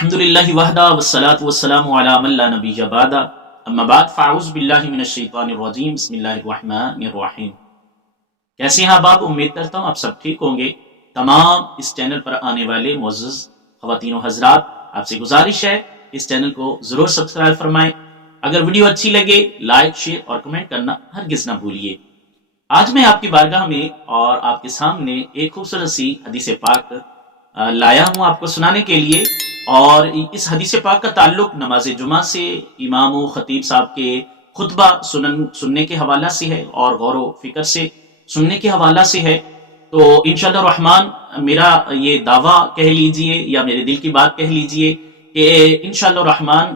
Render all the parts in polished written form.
الحمدللہ وحدہ والصلاة والسلام علی من لا نبی بعدہ اما بعد فاعوذ باللہ من الشیطان الرجیم بسم اللہ الرحمن الرحیم۔ کیسے ہیں آپ؟ امید کرتا ہوں آپ سب ٹھیک ہوں گے۔ تمام اس چینل پر آنے والے معزز خواتین و حضرات، آپ سے گزارش ہے اس چینل کو ضرور سبسکرائب فرمائیں۔ اگر ویڈیو اچھی لگے لائک شیئر اور کمنٹ کرنا ہرگز نہ بھولیے۔ آج میں آپ کی بارگاہ میں اور آپ کے سامنے ایک خوبصورت سی حدیث پاک لایا ہوں آپ کو سنانے کے لیے، اور اس حدیث پاک کا تعلق نماز جمعہ سے، امام و خطیب صاحب کے خطبہ سننے کے حوالہ سے ہے اور غور و فکر سے سننے کے حوالہ سے ہے۔ تو انشاءاللہ الرحمن میرا یہ دعویٰ کہہ لیجئے یا میرے دل کی بات کہہ لیجئے کہ انشاءاللہ الرحمن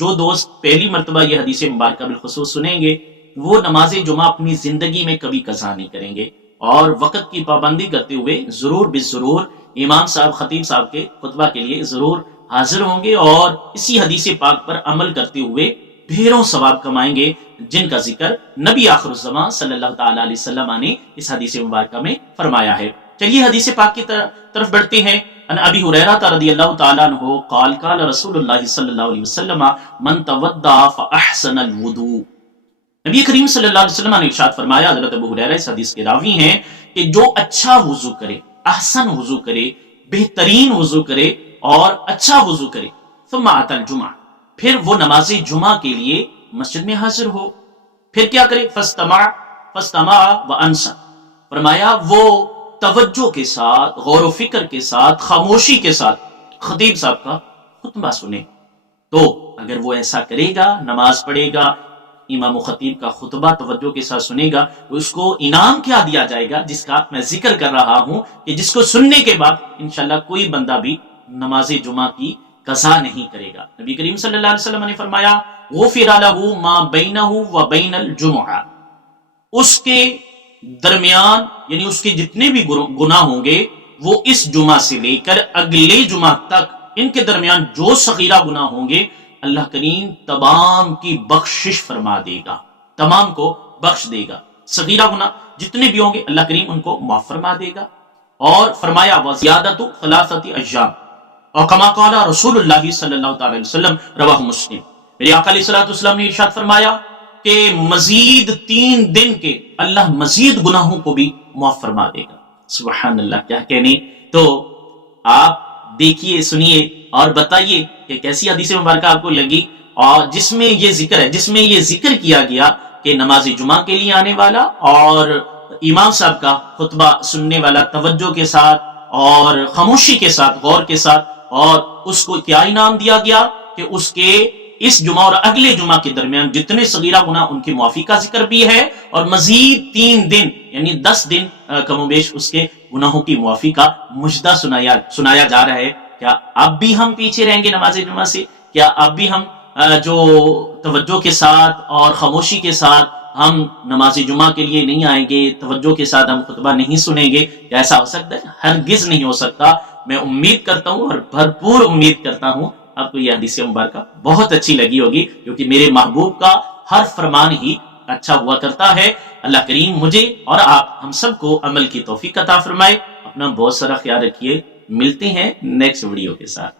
جو دوست پہلی مرتبہ یہ حدیث مبارکہ بالخصوص سنیں گے وہ نماز جمعہ اپنی زندگی میں کبھی قضا نہیں کریں گے، اور وقت کی پابندی کرتے ہوئے ضرور بالضرور امام صاحب خطیب صاحب کے خطبہ کے لیے ضرور حاضر ہوں گے، اور اسی حدیث پاک پر عمل کرتے ہوئے ڈھیروں ثواب کمائیں گے، جن کا ذکر نبی آخر الزمان صلی اللہ تعالی علیہ وسلم نے اس حدیث مبارکہ میں فرمایا ہے۔ چلیے حدیث پاک کی طرف بڑھتے ہیں۔ ان ابی ہریرہ رضی اللہ تعالی عنہ قال قال رسول اللہ صلی اللہ علیہ وسلم من توضأ فاحسن الوضوء۔ نبی کریم صلی اللہ علیہ وسلم نے ارشاد فرمایا، حضرت ابو ہریرہ اس حدیث کے راوی ہیں، کہ جو اچھا وضو کرے، احسن وضو کرے، بہترین وضو کرے اور اچھا وضو کرے، ثم اتى الجمعہ، پھر وہ نماز جمعہ کے لیے مسجد میں حاضر ہو، پھر کیا کرے؟ فاستمع وانصت، فرمایا وہ توجہ کے ساتھ، غور و فکر کے ساتھ، خاموشی کے ساتھ خطیب صاحب کا خطبہ سنے۔ تو اگر وہ ایسا کرے گا، نماز پڑھے گا، امام و خطیب کا خطبہ توجہ کے ساتھ سنے گا، تو اس کو انعام کیا دیا جائے گا، جس کا میں ذکر کر رہا ہوں کہ جس کو سننے کے بعد انشاءاللہ کوئی بندہ بھی نماز جمعہ کی قضا نہیں کرے گا۔ نبی کریم صلی اللہ علیہ وسلم نے فرمایا غفر لہ ما بینہ و بین الجمعہ، اس کے درمیان یعنی اس کے جتنے بھی گناہ ہوں گے وہ اس جمعہ سے لے کر اگلے جمعہ تک، ان کے درمیان جو صغیرہ گناہ ہوں گے اللہ کریم تمام کی بخشش فرما دے گا، تمام کو بخش دے گا۔ صغیرہ گناہ جتنے بھی ہوں گے اللہ کریم ان کو معاف فرما دے گا۔ اور فرمایا وزیادت ثلاثۃ ایام، اور کما قال رسول اللہ صلی اللہ تعالی علیہ وسلم، رواہ مسلم، میرے آقا علیہ الصلوۃ والسلام نے ارشاد فرمایا کہ مزید 3 دن کے اللہ مزید گناہوں کو بھی معاف فرما دے گا۔ سبحان اللہ، کیا کہنے۔ تو آپ دیکھیے، سنیے اور بتائیے کہ کیسی حدیث مبارکہ آپ کو لگی، اور جس میں یہ ذکر ہے، جس میں یہ ذکر کیا گیا کہ نماز جمعہ کے لیے آنے والا اور امام صاحب کا خطبہ سننے والا توجہ کے ساتھ اور خاموشی کے ساتھ، غور کے ساتھ، اور اس کو کیا انعام دیا گیا کہ اس کے اس جمعہ اور اگلے جمعہ کے درمیان جتنے صغیرہ گناہ ان کی معافی کا ذکر بھی ہے، اور مزید 3 دن یعنی 10 دن کم و بیش اس کے گناہوں کی معافی کا مجدہ سنایا جا رہا ہے۔ کیا اب بھی ہم پیچھے رہیں گے نماز جمعہ سے؟ کیا اب بھی ہم جو توجہ کے ساتھ اور خاموشی کے ساتھ ہم نماز جمعہ کے لیے نہیں آئیں گے، توجہ کے ساتھ ہم خطبہ نہیں سنیں گے؟ کیا ایسا ہو سکتا ہے؟ ہرگز نہیں ہو سکتا۔ میں امید کرتا ہوں اور بھرپور امید کرتا ہوں آپ کو یہ حدیث مبارکہ بہت اچھی لگی ہوگی، کیونکہ میرے محبوب کا ہر فرمان ہی اچھا ہوا کرتا ہے۔ اللہ کریم مجھے اور آپ ہم سب کو عمل کی توفیق عطا فرمائے۔ اپنا بہت سارا خیال رکھیے، ملتے ہیں نیکسٹ ویڈیو کے ساتھ۔